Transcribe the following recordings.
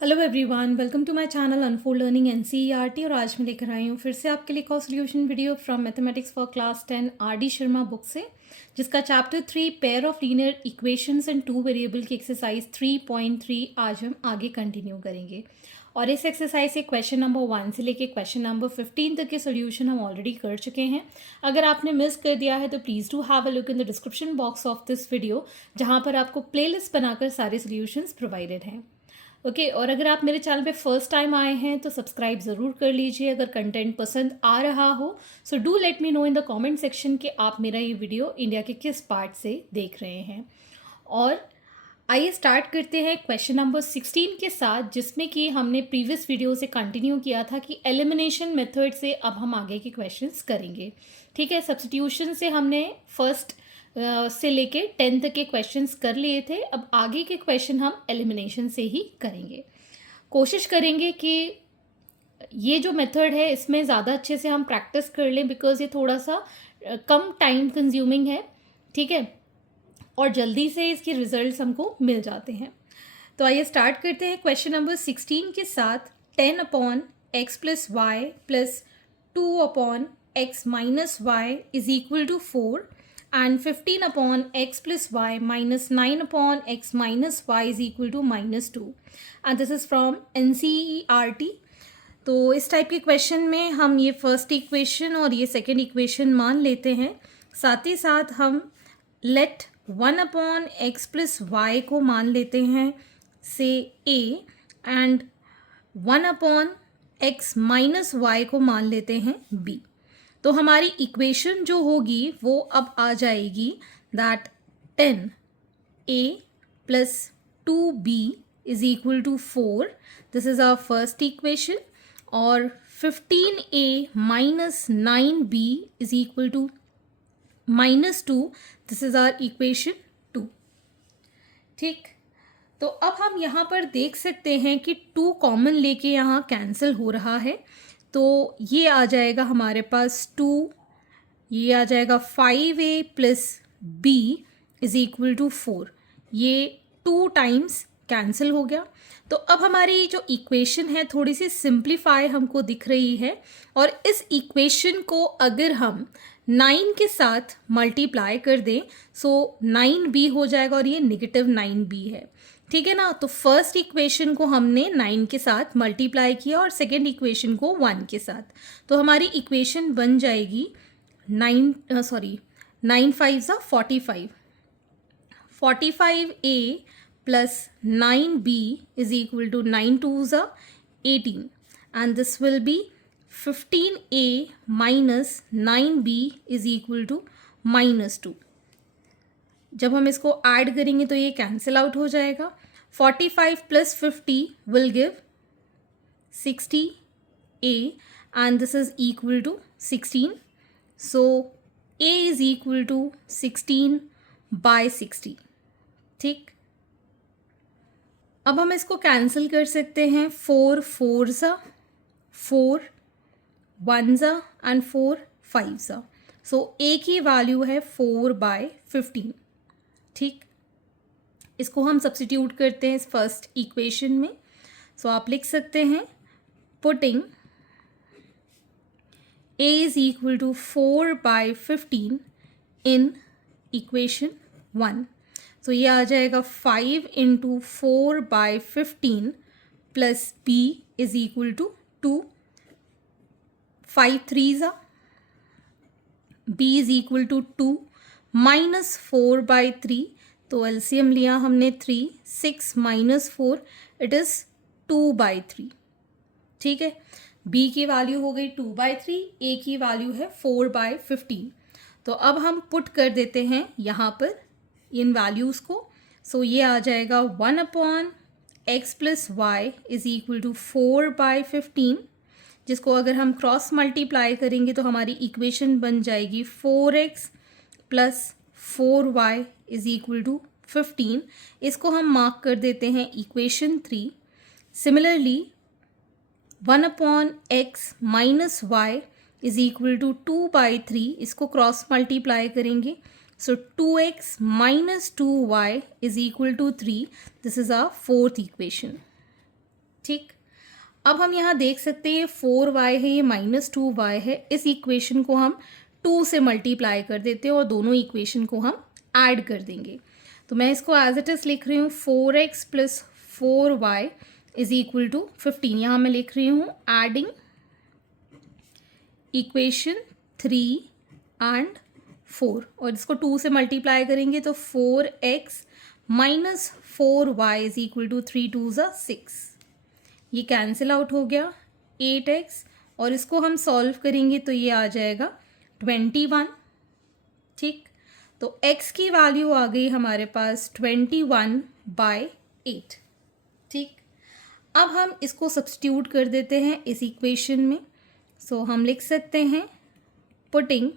Hello everyone, welcome to my channel unfold learning NCERT. और आज मैं लेकर आई हूँ फिर से आपके लिए एक और solution video from mathematics for class 10 RD. Sharma book से, जिसका chapter 3 pair of linear equations and two variable की एक्सरसाइज 3.3 आज हम आगे कंटिन्यू करेंगे। और इस एक्सरसाइज से क्वेश्चन नंबर 1 से लेके क्वेश्चन नंबर 15 तक के सोल्यूशन हम ऑलरेडी कर चुके हैं। अगर आपने मिस कर दिया है तो please do have a look in the description box of this video, जहाँ पर आपको प्लेलिस्ट बनाकर सारे सोल्यूशंस प्रोवाइडेड हैं। ओके और अगर आप मेरे चैनल पे फर्स्ट टाइम आए हैं तो सब्सक्राइब ज़रूर कर लीजिए। अगर कंटेंट पसंद आ रहा हो so do let me know in the comment section कि आप मेरा ये वीडियो इंडिया के किस पार्ट से देख रहे हैं। और आइए स्टार्ट करते हैं क्वेश्चन नंबर 16 के साथ, जिसमें कि हमने प्रीवियस वीडियो से कंटिन्यू किया था कि एलिमिनेशन मेथड से अब हम आगे के क्वेश्चंस करेंगे। ठीक है, सब्स्टिट्यूशन से हमने फर्स्ट से लेके 10 तक के क्वेश्चंस कर लिए थे। अब आगे के क्वेश्चन हम एलिमिनेशन से ही करेंगे। कोशिश करेंगे कि ये जो मेथड है इसमें ज़्यादा अच्छे से हम प्रैक्टिस कर लें, बिकॉज ये थोड़ा सा कम टाइम कंज्यूमिंग है। ठीक है, और जल्दी से इसके रिजल्ट्स हमको मिल जाते हैं। तो आइए स्टार्ट करते हैं क्वेश्चन नंबर 16 के साथ। 10 upon x plus y plus 2 upon x minus y is equal to 4 and 15 upon x plus y minus 9 upon x minus y is equal to minus 2, and this is from NCERT। तो इस type के question में हम ये first equation और ये second equation मान लेते हैं। साथ ही साथ हम let 1 upon x plus y को मान लेते हैं से a and 1 upon x minus y को मान लेते हैं b। तो हमारी इक्वेशन जो होगी वो अब आ जाएगी that 10a plus 2b is equal to 4, this is our first equation. और 15a minus 9b is equal to minus 2, this is our equation 2। ठीक, तो अब हम यहाँ पर देख सकते हैं कि 2 कॉमन लेके यहाँ कैंसिल हो रहा है। तो ये आ जाएगा हमारे पास 2, ये आ जाएगा 5a plus b is equal to 4। ये 2 टाइम्स कैंसिल हो गया। तो अब हमारी जो इक्वेशन है थोड़ी सी सिंप्लीफाई हमको दिख रही है। और इस इक्वेशन को अगर हम 9 के साथ मल्टीप्लाई कर दें सो 9b हो जाएगा, और ये नेगेटिव 9b है। ठीक है ना, तो फर्स्ट इक्वेशन को हमने 9 के साथ मल्टीप्लाई किया और सेकेंड इक्वेशन को 1 के साथ। तो हमारी इक्वेशन बन जाएगी 9 5 ज़ा 45, 45a plus 9b is equal to 9 2 ज़ा 18, and this will be 15a minus 9b is equal to minus 2। जब हम इसको ऐड करेंगे तो ये कैंसिल आउट हो जाएगा। 45 plus 50 will give 60a and this is equal to 16। So a is equal to 16 by 60। ठीक, अब हम इसको कैंसिल कर सकते हैं। 4 4 ज़ा 4, 1 ज़ा एंड 4 5 ज़ा। सो a की वैल्यू है 4 बाय 15। ठीक, इसको हम सब्स्टिट्यूट करते हैं इस फर्स्ट इक्वेशन में। सो आप लिख सकते हैं putting a is equal to 4 by 15 in equation 1। तो ये आ जाएगा 5 into 4 by 15 plus b is equal to 2, 5 3 ज़ा b is equal to 2 minus 4 by 3। तो एलसीएम लिया हमने 3, 6 माइनस 4 इट इज़ 2 बाई 3। ठीक है, b की वैल्यू हो गई 2 बाई 3, a की वैल्यू है 4 बाई 15। तो अब हम पुट कर देते हैं यहाँ पर इन वैल्यूज़ को। सो ये आ जाएगा 1 upon x plus y is equal to 4 by 15, जिसको अगर हम क्रॉस मल्टीप्लाई करेंगे तो हमारी इक्वेशन बन जाएगी 4x plus 4y is equal to 15। इसको हम मार्क कर देते हैं equation 3। Similarly 1 upon x minus y is equal to 2 by 3, इसको क्रॉस मल्टीप्लाई करेंगे so 2x minus 2y is equal to 3, this is our fourth equation. ठीक, अब हम यहाँ देख सकते हैं 4y है, ये -2y है। इस इक्वेशन को हम 2 से मल्टीप्लाई कर देते हैं और दोनों इक्वेशन को हम ऐड कर देंगे। तो मैं इसको एज इट इज़ लिख रही हूँ 4x + 4y = 15। यहाँ मैं लिख रही हूँ एडिंग इक्वेशन 3 एंड 4 और इसको 2 से मल्टीप्लाई करेंगे तो 4x - 4y = 3 2 = 6। ये कैंसिल आउट हो गया 8x और इसको हम सॉल्व करेंगे तो ये आ जाएगा 21। ठीक, तो x की वैल्यू आ गई हमारे पास 21/8। ठीक, अब हम इसको सब्स्टिट्यूट कर देते हैं इस इक्वेशन में। सो हम लिख सकते हैं पुटिंग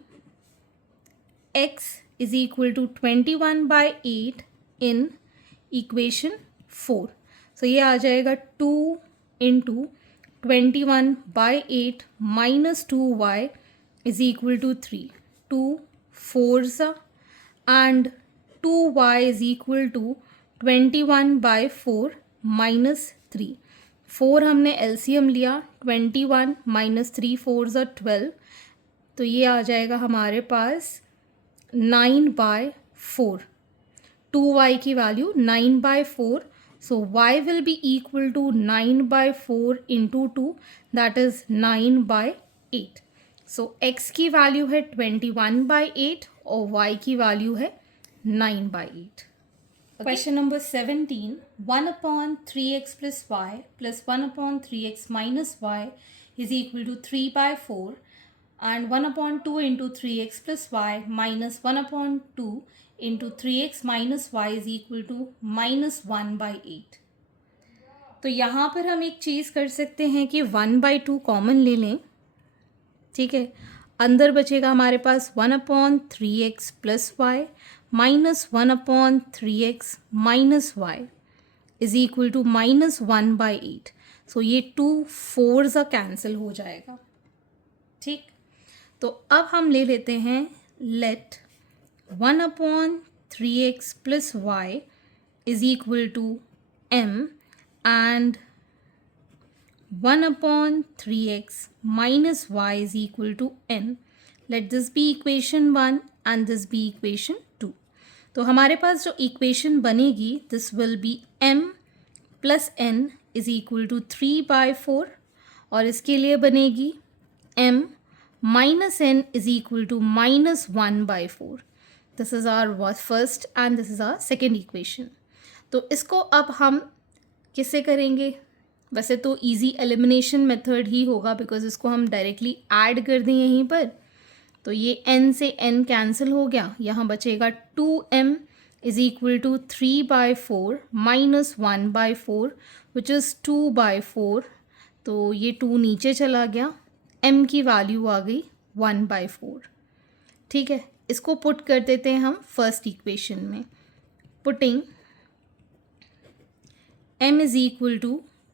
x = 21/8 इन इक्वेशन 4। सो ये आ जाएगा 2 × 21/8 - 2y = 3। 2 4s and 2y = 21/4 - 3। 4 हमने एलसीएम लिया, 21 - 3 4s are 12, तो ये आ जाएगा हमारे पास 9/4। 2y की value 9/4, so y will be equal to 9/4 into 2, that is 9/8। so x की वैल्यू है 21/8 और y की वैल्यू है 9/8। Question number 17. 1/3x + y + 1/3x - y = 3/4 and 1/2 × 3x + y - 1/2 × 3x - y = -1/8। तो यहाँ पर हम एक चीज़ कर सकते हैं कि 1/2 कॉमन ले लें। ठीक है, अंदर बचेगा हमारे पास 1/3x + y - 1/3x - y = -1/8। सो ये 2 4s कैंसिल हो जाएगा। ठीक, तो अब हम ले लेते हैं late 1/3x + y = m and 1/3x - y = n। Let this be equation 1 and this be equation 2। तो हमारे पास जो इक्वेशन बनेगी this will B m + n = 3/4 और इसके लिए बनेगी m - n = -1/4। This is our first and this is our second equation. तो इसको अब हम किससे करेंगे? वैसे तो इजी एलिमिनेशन मेथड ही होगा बिकॉज इसको हम डायरेक्टली ऐड कर दें यहीं पर। तो ये n से n कैंसिल हो गया, यहाँ बचेगा 2m = 3/4 - 1/4 विच इज़ 2/4। तो ये 2 नीचे चला गया, m की वैल्यू आ गई 1/4। ठीक है, इसको पुट कर देते हैं हम फर्स्ट इक्वेशन में। Putting m =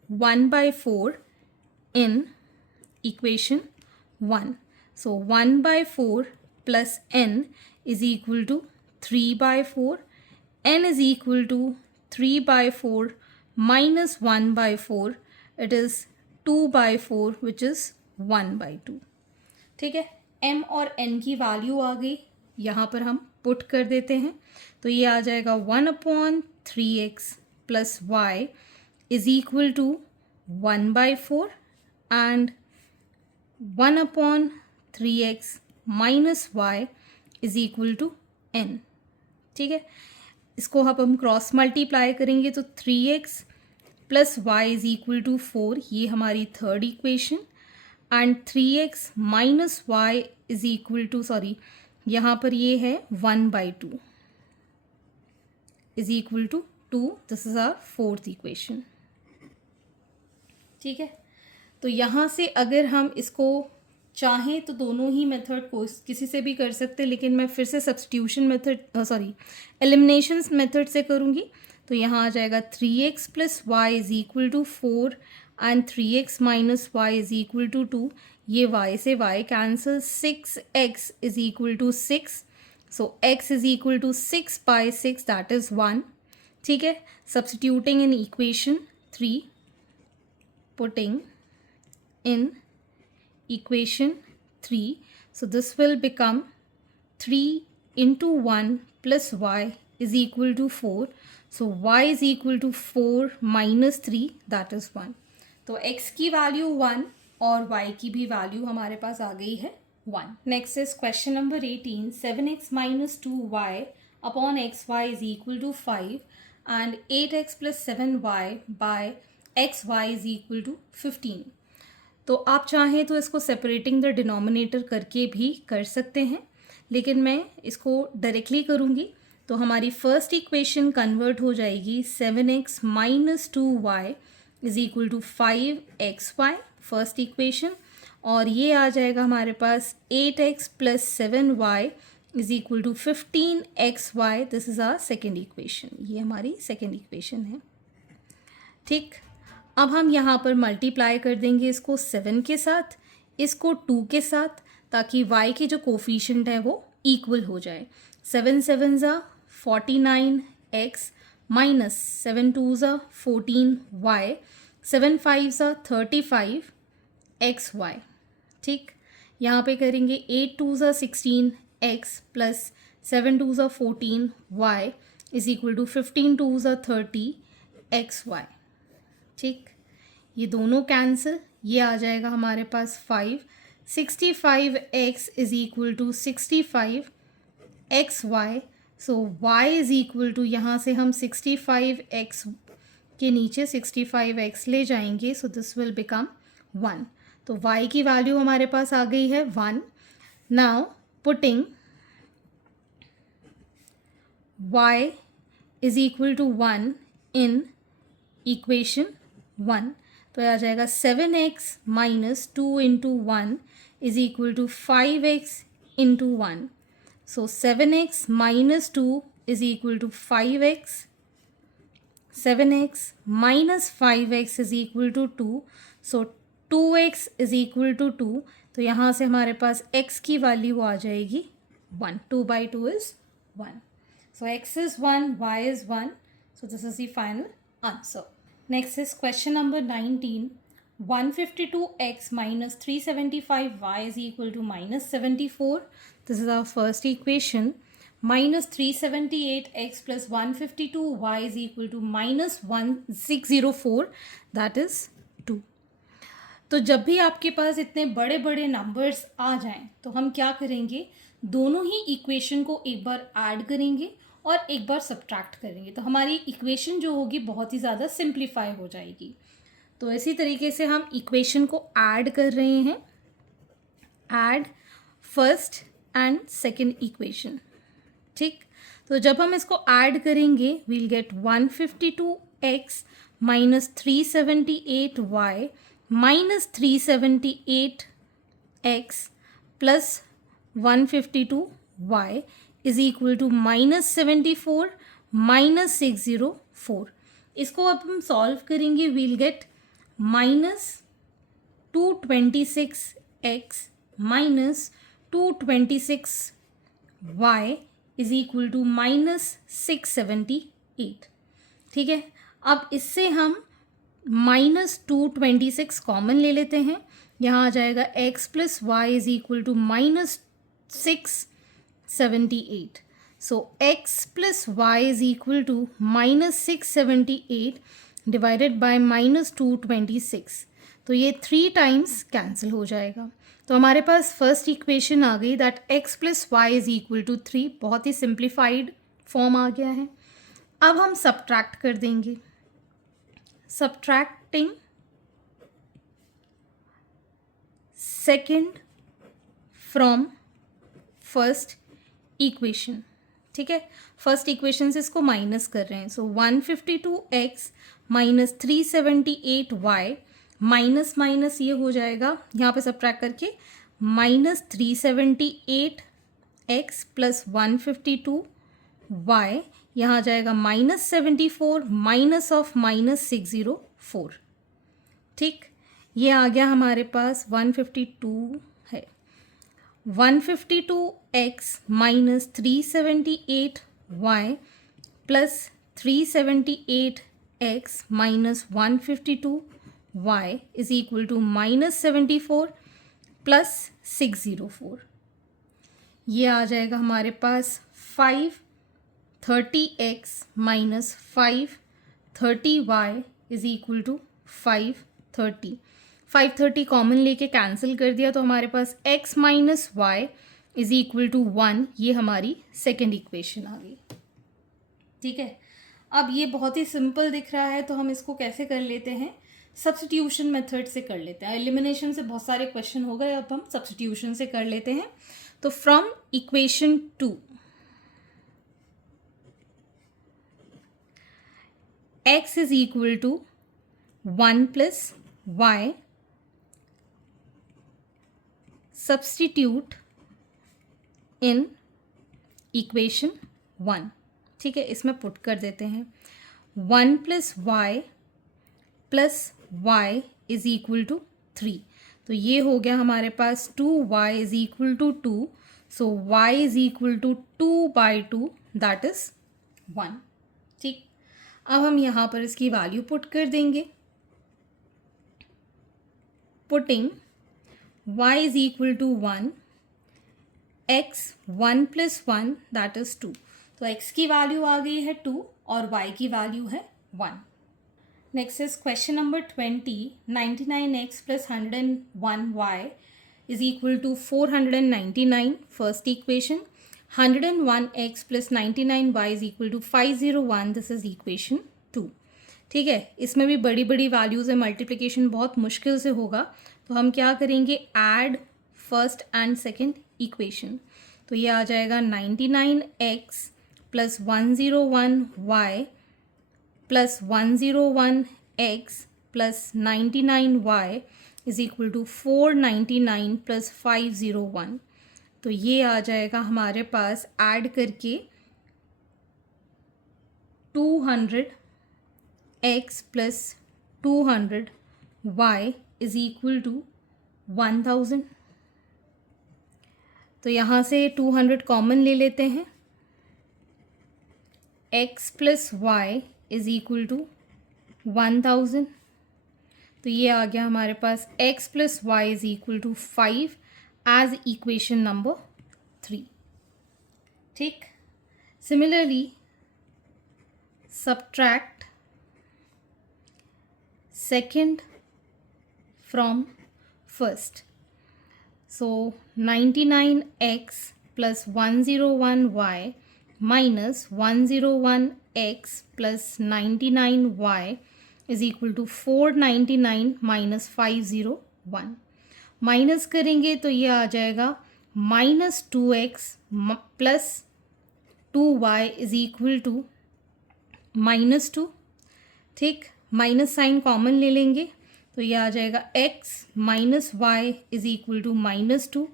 1/4 in equation 1। So 1/4 plus n = 3/4, n = 3/4 minus 1/4, it is 2/4 which is 1/2। ठीक है, m और n की वैल्यू आ गई, यहाँ पर हम पुट कर देते हैं। तो ये आ जाएगा 1/3x + y = 1/4 and 1/3x minus y = n। ठीक है, इसको अब हम क्रॉस मल्टीप्लाई करेंगे तो 3x + y = 4, ये हमारी third equation, and 3x minus y = यहाँ पर ये है 1/2 = 2। This is our fourth equation. ठीक है, तो यहाँ से अगर हम इसको चाहें तो दोनों ही मेथड को किसी से भी कर सकते हैं, लेकिन मैं फिर से सब्स्टिट्यूशन मेथड एलिमिनेशन मेथड से करूँगी। तो यहाँ आ जाएगा 3x + y = 4 and 3x minus y = 2। ये y से y cancel, 6x = 6, so x = 6/6 that is 1। ठीक है, substituting in equation 3। putting in equation 3. So this will become 3 into 1 plus y is equal to 4. So y is equal to 4 minus 3, that is 1. तो x की value 1 और y की भी value हमारे पास आ गई है 1. Next is question number 18. 7x minus 2y upon xy is equal to 5 and 8x plus 7y by xy is equal to 15. तो आप चाहें तो इसको सेपरेटिंग द डिनोमिनेटर करके भी कर सकते हैं, लेकिन मैं इसको डायरेक्टली करूँगी. तो हमारी फर्स्ट इक्वेशन कन्वर्ट हो जाएगी 7x minus 2y is equal to 5xy, first equation. और ये आ जाएगा हमारे पास 8x plus 7y is equal to 15xy. This is our second equation. ये हमारी सेकेंड इक्वेशन है. ठीक, अब हम यहाँ पर मल्टीप्लाई कर देंगे इसको 7 के साथ, इसको 2 के साथ, ताकि y के जो कोफिशिएंट है वो इक्वल हो जाए. 7 7 ज़ा 49x माइनस 7 2 ज़ा 14y, 7 5 ज़ा 35xy. ठीक, यहाँ पे करेंगे 8 2 ज़ा 16x प्लस 7 2 ज़ा 14y इज इक्वल टू 15 2 ज़ा 30xy. ठीक, ये दोनों कैंसिल, ये आ जाएगा हमारे पास 5. 65x is equal to 65xy. So y is equal to, यहाँ से हम 65x के नीचे 65x ले जाएंगे, सो दिस विल बिकम 1. तो y की वैल्यू हमारे पास आ गई है 1. Now putting y is equal to 1 in equation 1, तो आ जाएगा 7x minus 2 into 1 is equal to 5x into 1. So 7x minus 2 is equal to 5x, 7x minus 5x is equal to 2. So 2x is equal to 2. तो यहाँ से हमारे पास x की value आ जाएगी 1. 2 by 2 is 1. So x is 1, y is 1. So this is the final answer. Next is question number 19. 152x minus 375y is equal to minus 74. This is our first equation. Minus 378x plus 152y is equal to minus 1604. That is 2. तो जब भी आपके पास इतने बड़े बड़े numbers आ जाएं तो हम क्या करेंगे, दोनों ही इक्वेशन को एक बार ऐड करेंगे और एक बार सब्ट्रैक्ट करेंगे. तो हमारी इक्वेशन जो होगी बहुत ही ज़्यादा सिंप्लीफाई हो जाएगी. तो इसी तरीके से हम इक्वेशन को ऐड कर रहे हैं. Add first and second equation. ठीक, तो जब हम इसको ऐड करेंगे we'll get 152x minus 378y minus 378x plus 152y is equal to minus 74 minus 604. इसको अब हम सॉल्व करेंगे, we'll get minus 226x minus 226y is equal to minus 678. ठीक है, अब इससे हम माइनस 226 कॉमन ले लेते हैं. यहाँ आ जाएगा x plus y is equal to minus 678. So x plus y is equal to minus 678 divided by minus 226. तो ये 3 टाइम्स कैंसिल हो जाएगा. तो हमारे पास फर्स्ट इक्वेशन आ गई that x plus y is equal to 3. बहुत ही सिंप्लीफाइड फॉर्म आ गया है. अब हम सब्ट्रैक्ट कर देंगे. Subtracting second from first equation. ठीक है, फर्स्ट इक्वेशन से इसको माइनस कर रहे हैं. सो 152x minus 378y minus minus ये हो जाएगा यहाँ पे सब्ट्रैक्ट करके माइनस 378x प्लस 152y, यहाँ आ जाएगा माइनस 74 माइनस ऑफ माइनस 604. ठीक, ये आ गया हमारे पास 152 है. 152x minus 378y plus 378x minus 152 y is equal to -74 plus 604। ये आ जाएगा हमारे पास 530x minus 530y is equal to 530। 530 common लेके कैंसिल कर दिया तो हमारे पास x minus y is equal to 1। ये हमारी सेकेंड इक्वेशन आ गई। ठीक है, अब ये बहुत ही सिंपल दिख रहा है तो हम इसको कैसे कर लेते हैं, सब्स्टिट्यूशन मेथड से कर लेते हैं। एलिमिनेशन से बहुत सारे क्वेश्चन हो गए, अब हम सब्स्टिट्यूशन से कर लेते हैं। तो from equation 2 x is equal to 1 plus y, substitute in equation 1। ठीक है, इसमें पुट कर देते हैं 1 plus y is equal to 3। तो ये हो गया हमारे पास 2y is equal to 2। So y is equal to 2/2 that is 1। ठीक, अब हम यहाँ पर इसकी वैल्यू पुट कर देंगे। Putting y is equal to 1, x 1 plus 1 that is 2। तो x की वैल्यू आ गई है 2 और y की वैल्यू है 1। Next is question number 20। 99x plus 101y is equal to 499, first equation. 101x plus 99y is equal to 501, this is equation 2। ठीक है, इसमें भी बड़ी बड़ी वैल्यूज़ है, मल्टीप्लिकेशन बहुत मुश्किल से होगा। तो हम क्या करेंगे, add first and second equation. तो ये आ जाएगा 99x plus 101y plus 101x plus 99y is equal to 499 plus 501। तो ये आ जाएगा हमारे पास ऐड करके 200x plus 200y is equal to 1000। तो यहाँ से 200 कॉमन ले लेते हैं, x plus y is equal to 1000। तो ये आ गया हमारे पास x plus y is equal to 5 as equation number 3। ठीक, similarly subtract second from first. So 99x plus 101y minus 101x plus 99y is equal to 499 minus 501। Minus करेंगे तो ये आ जाएगा -2x plus 2y is equal to -2। ठीक, minus sign common ले लेंगे तो ये आ जाएगा x minus y is equal to -2।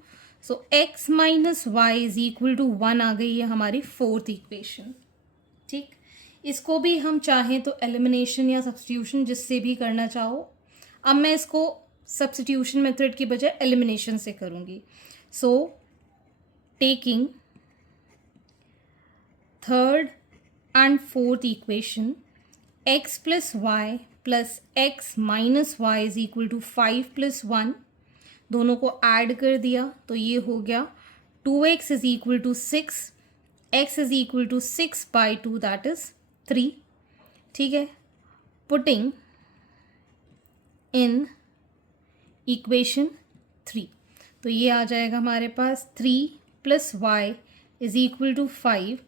So x minus y is equal to 1 आ गई है हमारी फोर्थ इक्वेशन। ठीक, इसको भी हम चाहें तो एलिमिनेशन या सब्स्टिट्यूशन जिससे भी करना चाहो। अब मैं इसको सब्स्टिट्यूशन मेथड की बजाय एलिमिनेशन से करूँगी। So taking third and fourth equation, x plus y plus x minus y is equal to 5 plus 1, दोनों को ऐड कर दिया तो ये हो गया 2x is equal to 6, x is equal to 6/2 that is 3। ठीक है, पुटिंग इन इक्वेशन 3 तो ये आ जाएगा हमारे पास 3 plus y is equal to 5,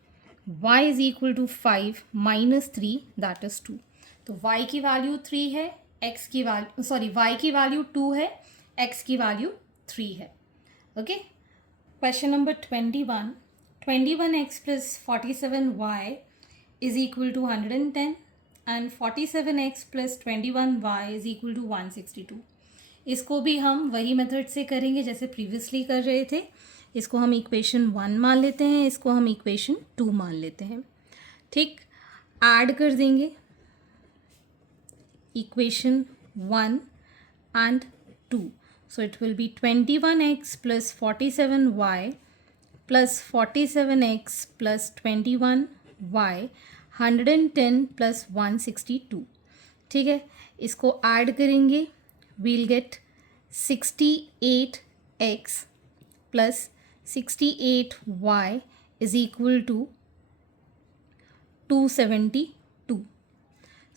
y is equal to 5 minus 3 that is 2। तो y की वैल्यू 3 है, x की वैल्यू y की वैल्यू 2 है, x की वैल्यू 3 है। Okay, question number 21। 21x plus 47y is equal to 110 and 47x plus 21y is equal to 162। इसको भी हम वही मेथड से करेंगे जैसे प्रीवियसली कर रहे थे। इसको हम इक्वेशन 1 मान लेते हैं, इसको हम इक्वेशन 2 मान लेते हैं। ठीक, ऐड कर देंगे equation 1 and 2. So it will be 21x plus 47y plus 47x plus 21y 110 plus 162। ठीक है, इसको ऐड करेंगे, we'll get 68x plus 68y is equal to 272.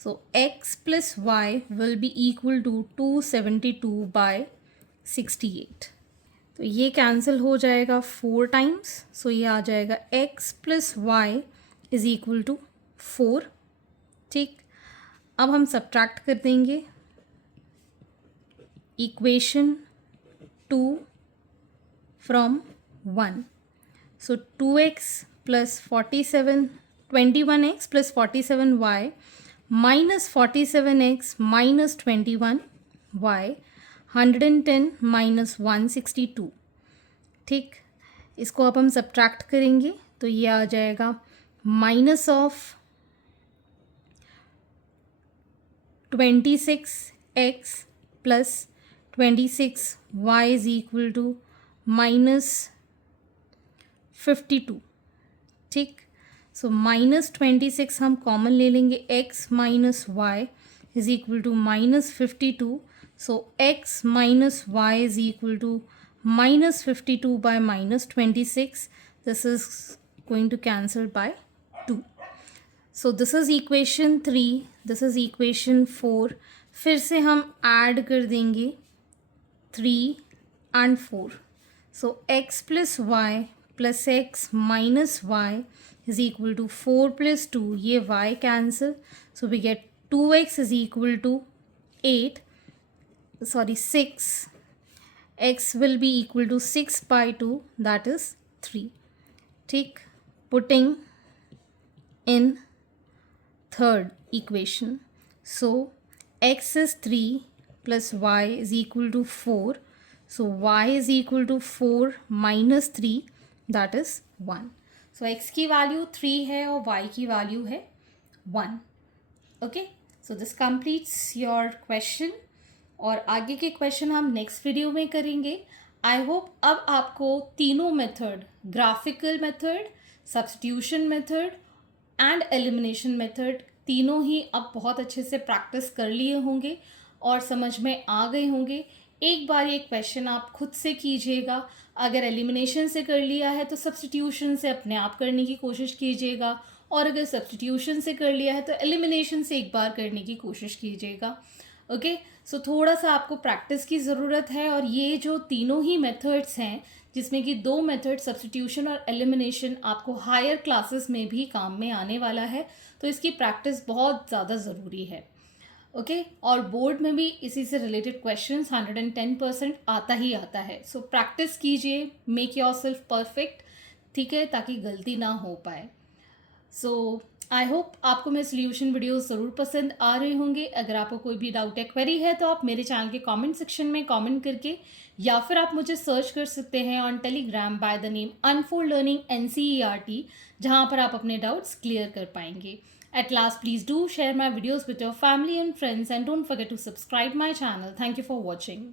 So x plus y will be equal to 272 by 68. तो ये cancel हो जाएगा 4 times. सो ये आ जाएगा x plus y is equal to 4. ठीक, अब हम सब्ट्रैक्ट कर देंगे equation 2 from 1. So 2x plus 21x plus 47y minus 47x minus 21y 110 minus 162. ठीक, इसको अब हम सब्ट्रैक्ट करेंगे तो ये आ जाएगा minus of 26x plus 26y is equal to minus 52. ठीक, सो माइनस 26 हम कॉमन ले लेंगे, x minus y is equal to minus 52. So x minus y is equal to minus 52 by minus 26. This is going to cancel by 2. So this is equation 3. This is equation 4. फिर से हम add कर देंगे 3 and 4. So x plus y plus x minus y is equal to 4 plus 2. ये y cancel. So we get 2x is equal to 6. x will be equal to 6 by 2, that is 3. ठीक, putting in third equation. So x is 3 plus y is equal to 4. So y is equal to 4 minus 3, that is 1. So x की value 3 है और y की value है 1. Okay, so this completes your question. और आगे के question हम next video में करेंगे. आई होप अब आपको तीनों method, graphical method, substitution method and elimination method, तीनों ही अब बहुत अच्छे से प्रैक्टिस कर लिए होंगे और समझ में आ गए होंगे. एक बार ये क्वेश्चन आप खुद से कीजिएगा. अगर एलिमिनेशन से कर लिया है तो सब्स्टिट्यूशन से अपने आप करने की कोशिश कीजिएगा, और अगर सब्स्टिट्यूशन से कर लिया है तो एलिमिनेशन से एक बार करने की कोशिश कीजिएगा. ओके, सो थोड़ा सा आपको प्रैक्टिस की ज़रूरत है. और ये जो तीनों ही मेथड्स हैं, जिसमें कि 2 मेथड सब्स्टिट्यूशन और एलिमिनेशन, आपको हायर क्लासेस में भी काम में आने वाला है. तो इसकी प्रैक्टिस बहुत ज़्यादा ज़रूरी है. ओके, और बोर्ड में भी इसी से रिलेटेड क्वेश्चंस 110% आता ही आता है. सो प्रैक्टिस कीजिए, मेक योरसेल्फ परफेक्ट. ठीक है, ताकि गलती ना हो पाए. सो आई होप आपको मेरे सोल्यूशन वीडियोस ज़रूर पसंद आ रहे होंगे. अगर आपको कोई भी डाउट या क्वेरी है तो आप मेरे चैनल के कमेंट सेक्शन में कमेंट करके, या फिर आप मुझे सर्च कर सकते हैं on Telegram by the name unfold learning NCERT, जहां पर आप अपने डाउट्स क्लियर कर पाएंगे. At last, please do share my videos with your family and friends and don't forget to subscribe my channel. Thank you for watching.